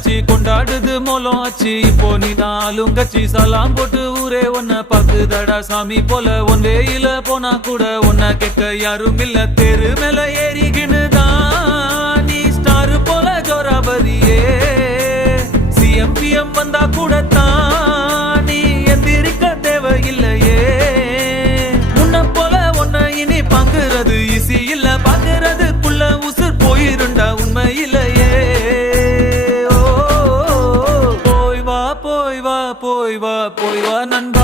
கட்சி கொண்டாடுது மோலம் ஆச்சு. இப்போ நீ நாளும் கட்சி சலாம் போட்டு ஊரே ஒன்ன பாக்குதடா சாமி போல. ஒன் வேயில போனா கூட ஒன்ன கேட்க யாரும் இல்ல. தெரு மேல ஏறிக்கினுதான் நீ ஸ்டார் போல ஜோராபரியே. சிஎம்பிஎம் வந்தா கூட தான் நீ எந்திரிக்க தேவையில்லையே. முன்ன போல ஒன்ன இனி பாக்குறது ஈஸி இல்ல. பாக்குறதுக்குள்ள உசுர் போயிருண்டா உண்மையிலேயே. போய் வா போய் வா போய் வா போய் வா நண்பா.